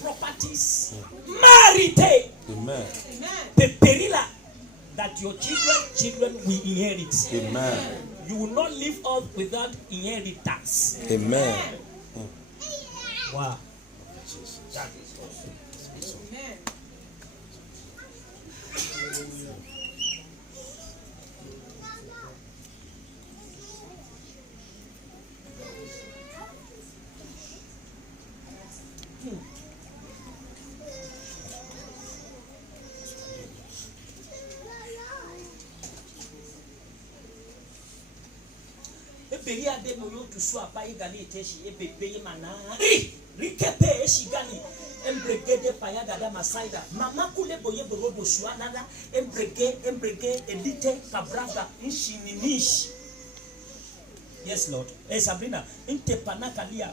properties. Marite. Amen. Peperila that your children will inherit. Amen. You will not live up without inheritance. Amen. Wow. Jesus. That is awesome. Amen. peria de moyo to so apa igani teshi ebebe mana rikepe eshigani embrege paya dada masaida mama kule boye borodo shuanana embrege elite kabraga inshinish. Yes Lord. Sabrina inte panakalia.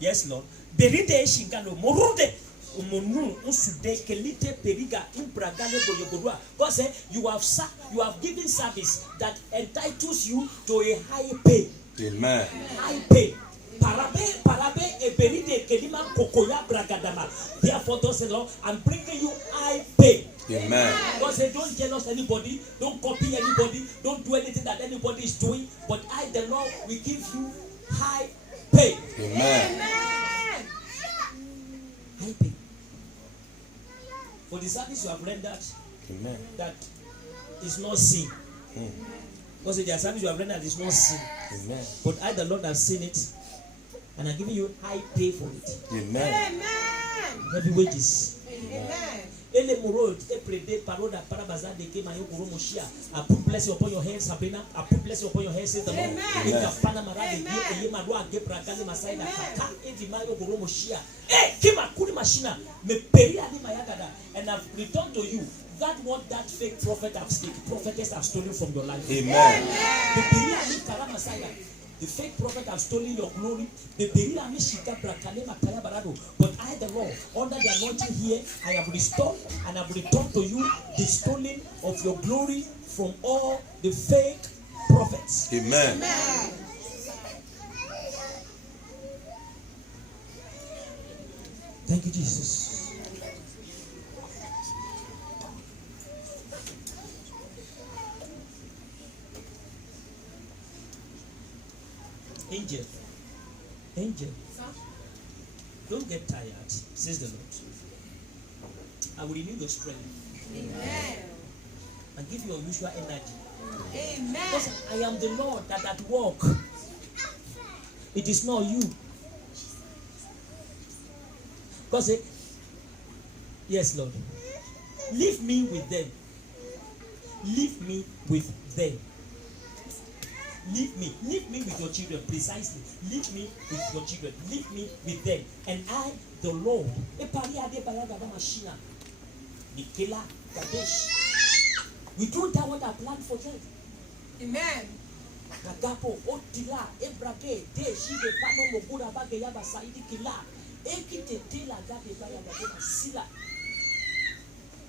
Yes Lord. Beride eshigalo morude umonu usude kelite periga imbragale boyogodwa. God said you have given service that entitles you to a high pay. Amen. High pay. Parabe eberide kelima kokoya bragadama. Therefore, thus the Lord, I'm bringing you high pay. Amen. God said, don't jealous anybody, don't copy anybody, don't do anything that anybody is doing, but I, the Lord, will give you high pay. Amen. High pay. For the service you have rendered, Amen. that is not sin. Because the service you have rendered is not sin. Amen. But I, the Lord, have seen it, and I'm giving you high pay for it. Amen. Heavy wages. Amen. Ele morod, eprede paroda parabaza de ke mayo kuro moshia. I put blessing upon your head, Sabrina. I put blessing upon your head, says the Lord. Ikapana marade ye ye marwa ge prakali masaida kaka evi mayo kuro moshia. Kima kuri mashina me peri ali mayagada, and I've returned to you that what that fake prophetess have stolen from your life. Amen. Me peri ali karama saida. The fake prophet have stolen your glory. But I, the Lord, under the anointing here, I have restored and have returned to you the stolen of your glory from all the fake prophets. Amen. Thank you, Jesus. Angel, don't get tired, says the Lord. I will renew your strength. Amen. And give you unusual energy. Amen. Because I am the Lord that at work. It is not you. Because yes, Lord. Leave me with them. Leave me with them. Leave me with your children, precisely. Leave me with your children. Leave me with them. And I, the Lord, we don't know what I planned for them. Amen. Nagapo, Otila, Ebrake, Deshi, the Pano, Mogura, Bagayaba, Saidi Kila, Ekite, Tila, Gabi, Sila.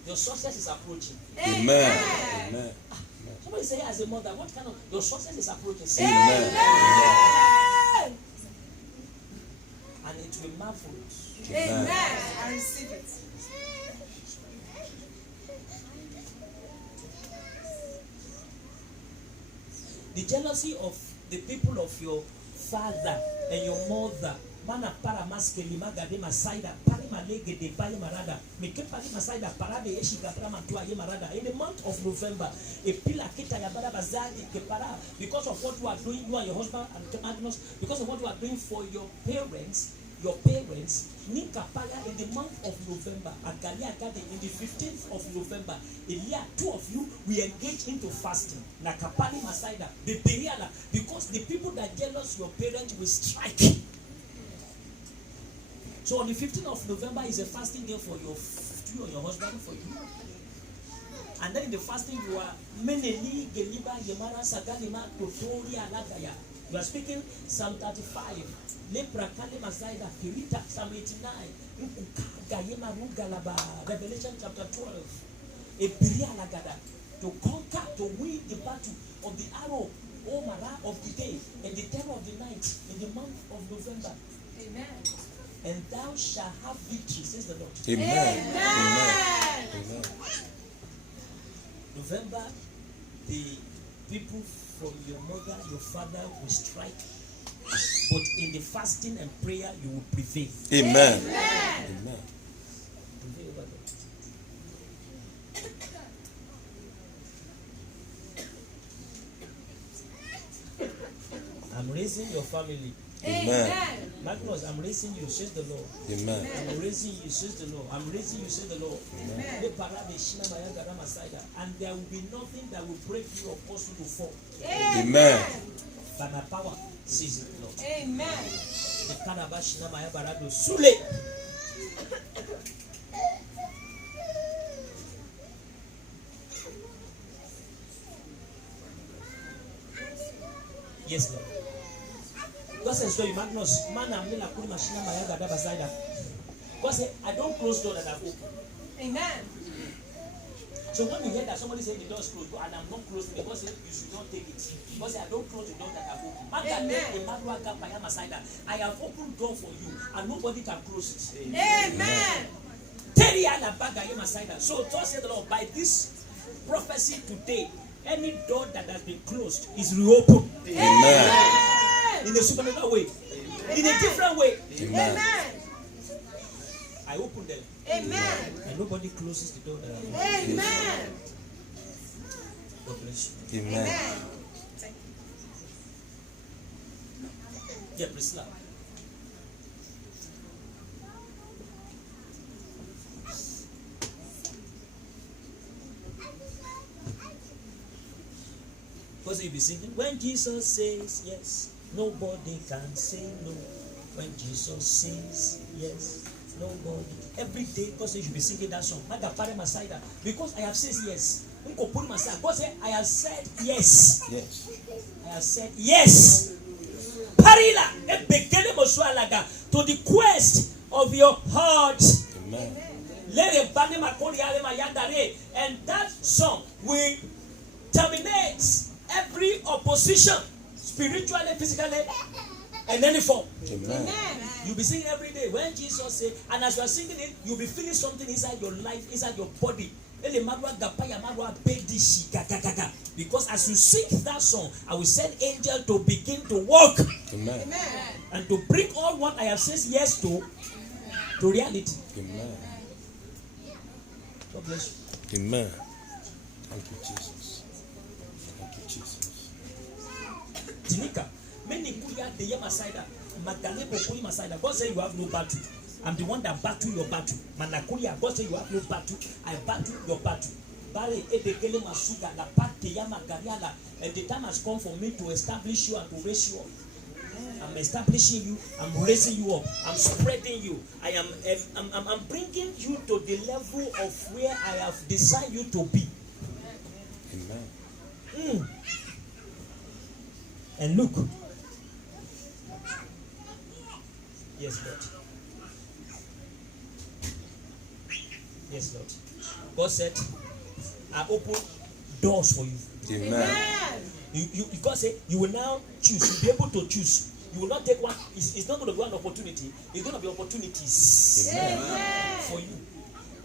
Your success is approaching. Amen. Amen. Somebody say, as a mother, what kind of your success is approaching? Amen. Amen. And it will be marvelous. Amen. I receive it. The jealousy of the people of your father and your mother. Mana para maskeli magade masaida pari malege de pali marada meke pali masaida parade yeshika para matua ye marada in the month of November a pila kita ya bara bazadi ke para because of what you are doing, you and your husband and Agnes, because of what you are doing for your parents nika pala in the month of November agalia gade in the 15th of November Elia, two of you we engage into fasting na kapali masaida the beriala, because the people that jealous your parents will strike. So on the 15th of November is a fasting day for you and your husband, for you. And then in the fasting you are Meneli, Geliba, Yemara, Saganima, Totori, Alagaya. You are speaking Psalm 35, Lepra, Kalema, Zaida, Kirita, Psalm 89, Gayema, Rugalaba, Revelation chapter 12. A Birialagada, to conquer, to win the battle of the arrow, Omara of the day, and the terror of the night in the month of November. Amen. And thou shalt have victory, says the Lord. Amen. Amen. Amen. November, the people from your mother, your father will strike. But in the fasting and prayer, you will prevail. Amen. Amen. Prevail over them. I'm raising your family. Amen. Magnus, I'm raising you, says the Lord. Amen. I'm raising you, says the Lord. I'm raising you, says the Lord. Amen. And there will be nothing that will break you or cause you to fall. Amen. By my power, says the Lord. Amen. The Karabashina Maya Barado Sule. Yes, Lord. God says, so Magnus, man, I'm going to put machine Maya Gada Basaida. God said, I don't close door that I open. Amen. So when you hear that somebody say the door is closed and I'm not closing it, God said you should not take it. God said I don't close the door that I've opened. I have opened door for you and nobody can close it. Amen. So God said the Lord, by this prophecy today, any door that has been closed is reopened. Amen. In a supernatural way. In a different way. Amen. I open them. Amen. And nobody closes the door that I've opened. Amen. God bless you. Amen. Yeah, Priscilla. Because you'll be singing, when Jesus says yes, nobody can say no. When Jesus says yes, nobody. Every day, God says you should be singing that song. Because I have said yes. God said, I have said yes. Yes. I have said yes. Parila, to the quest of your heart. Amen. And that song will terminate every opposition, spiritually, physically, and any form. Amen. You'll be singing every day. When Jesus said, and as you are singing it, you'll be feeling something inside your life, inside your body. Because as you sing that song, I will send angels to begin to walk. Amen. And to bring all what I have said yes to reality. Amen. God bless you. Amen. Thank you, Jesus. Thank you, Jesus. Tinika, many kuya de yemasaida, magale pokoi masaida. God say you have no battle. I'm the one that battle your battle. Manakulia, God say you have no battle. I battle your battle. Bare ebekele masuga la parte yama gariala. And the time has come for me to establish you and to raise you up. I'm establishing you. I'm raising you up. I'm spreading you. I'm bringing you to the level of where I have designed you to be. Amen. And look. Yes, Lord. Yes, Lord. God said, I open doors for you. Amen. God said, you will now choose. You'll be able to choose. You will not take one. It's not going to be one opportunity. It's going to be opportunities. Amen. For you.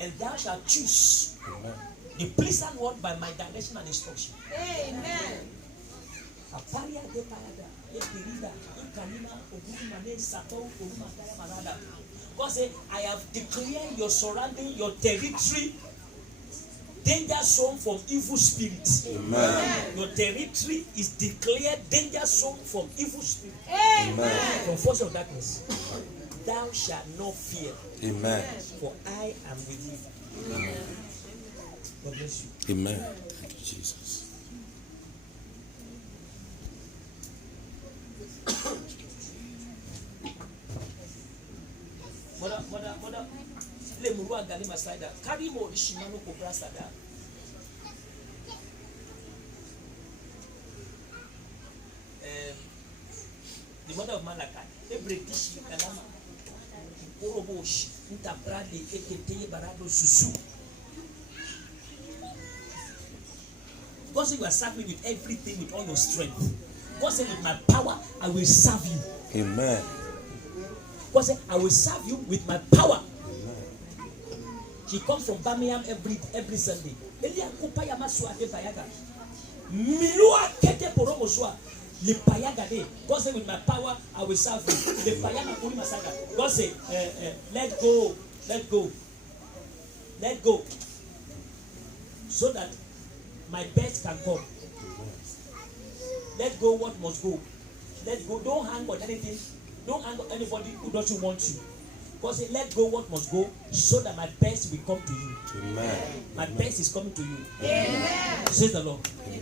And thou shalt choose. Amen. The pleasant word by my direction and instruction. Amen. God said, I have declared your surrounding, your territory, danger zone from evil spirits. Amen. Your territory is declared danger zone from evil spirits. Amen. From force of darkness. Thou shalt not fear. Amen. For I am with you. Amen. God bless you. Amen. Thank you, Jesus. Mother, le murua gali masaida. Carry more ishimano kobra sada. The mother of Malachi, every dish kalama, orobosh, intabrade, ekete barado susu. God said you are serving with everything, with all your strength. God said with my power, I will serve you. Amen. God said, I will serve you with my power. Amen. She comes from Birmingham every Sunday. Milua kete poromosua. Le payaga de. God said, with my power, I will serve you. Le payaga kuri masaga. God said, let go. So that my best can come. Let go what must go. Let go. Don't hang on anything. Don't hang on anybody who doesn't want you. God said, let go what must go so that my best will come to you. Amen. My best is coming to you. Amen. Says the Lord.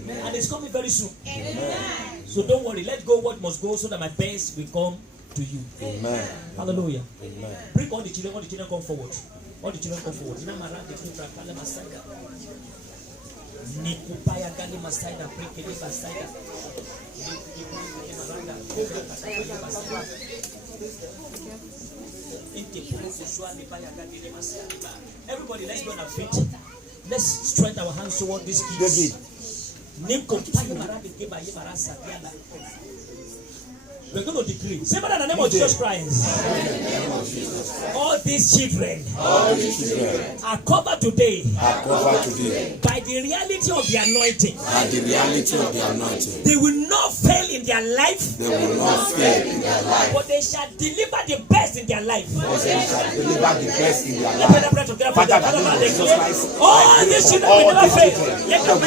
And it's coming very soon. So don't worry. Let go what must go so that my best will come to you. Amen. Hallelujah. Amen. Bring all the children come forward. All the children come forward. Nikupaya gali masaida prekele basaida. Everybody, let's go on our feet. Let's stretch our hands toward this kids. We're going to decree. Say, in the name of Jesus Christ. All these children are covered today by the reality of the anointing. They will not fail in their life. But they shall deliver the best in their life. All these children will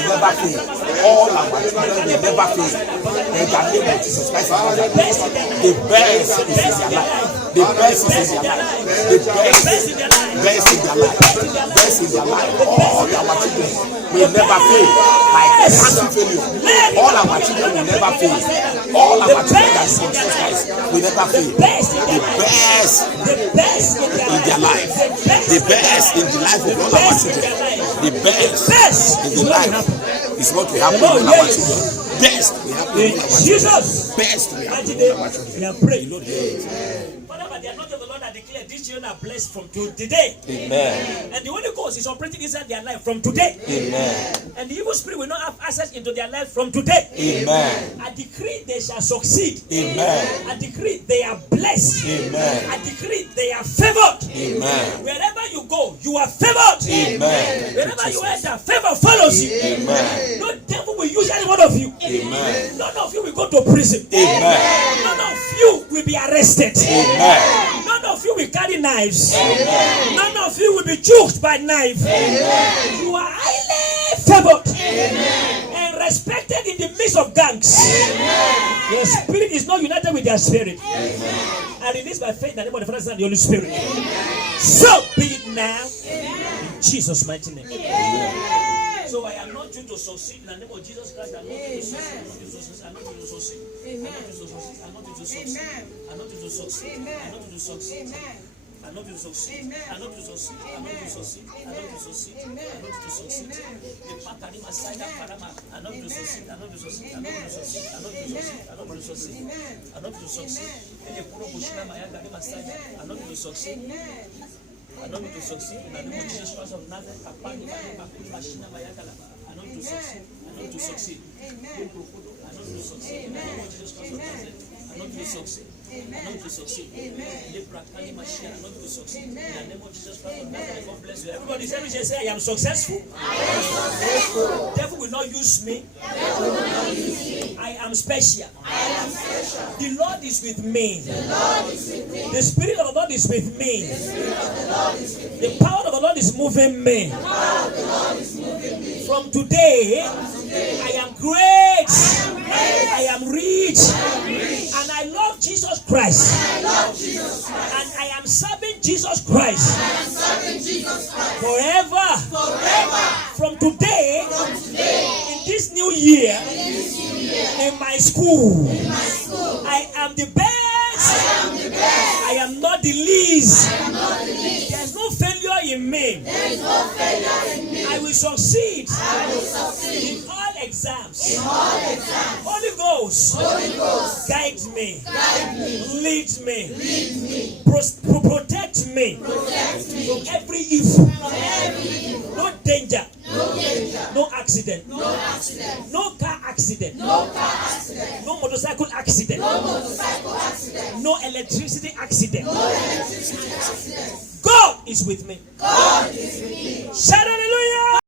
never fail. All our children will never fail. In the name of Jesus Christ. The best is in their life. The best is in their life. The best in their life. Best in their life. All our children will never fail. Like cancer failure. All our children will never fail. All our children that is in Jesus Christ will never fail. The best in their life. The best in the life of all our children. The best in the life is what will happen with our children. Best we have in Jesus. Best we have in our children. We are praying. Father, by the anointing of the Lord, I declare these children are blessed from today. Amen. And the Holy Ghost is operating inside their life from today. Amen. And the evil spirit will not have access into their life from today. Amen. I decree they shall succeed. Amen. I decree they are blessed. Amen. I decree they are favored. Amen. Wherever you go, you are favored. Amen. Wherever you enter, favor follows you. Amen. No devil will use any one of you. Amen. None of you will go to prison. Amen. None of you will be arrested. Amen. None of you will carry knives. Amen. None of you will be choked by knife. Amen. You are highly favored. Amen. And respected in the midst of gangs. Amen. Your spirit is not united with their spirit. Amen. I release by faith in the name of the Father, Son, and the Holy Spirit. Amen. So be it now. Amen. In Jesus' mighty name. Amen. So I am not due to succeed in the name of Jesus Christ. I'm not due to succeed. I'm not due to succeed. I'm not due to succeed. I'm not due to succeed. I'm not due to succeed. I'm not due to succeed. I'm not due to succeed. I'm not due to succeed. I'm not due to succeed. I'm not due to succeed. I'm not due to succeed. The Patani Masaya Parama. I'm not due to succeed. I'm not due to succeed. I'm not due to succeed. I'm not due to succeed. I'm not due to succeed. I'm not due to succeed. And the Puro Bushina Mayaga Masaya. I'm not due to succeed. I don't need to succeed in the name of Jesus Christ of Nazareth. I don't need to succeed. I don't need to succeed. I don't need to succeed in the name of Jesus Christ of Nazareth. I don't need to succeed. I don't need to succeed. I don't need to succeed in the name of Jesus Christ of Nazareth. God bless you. Everybody say, I am successful. I am successful. Devil will not use me. I am special. I am special. The Lord is with me. The Lord is with me. The Spirit of the Lord is with me. The Spirit of the Lord is with me. The power of the Lord is moving me. The power of the Lord is moving me. From today, I am great. I am rich. And I love Jesus Christ. And I am serving Jesus Christ. Forever. From today, in this new year, in my school, I am the best. I am not the least. There's no failure in me. I will succeed in all exams. Holy Ghost, guide me, lead me, protect me from every evil. No danger, no accident, no car accident, no motorcycle accident, no electricity accident. God is with me. Shout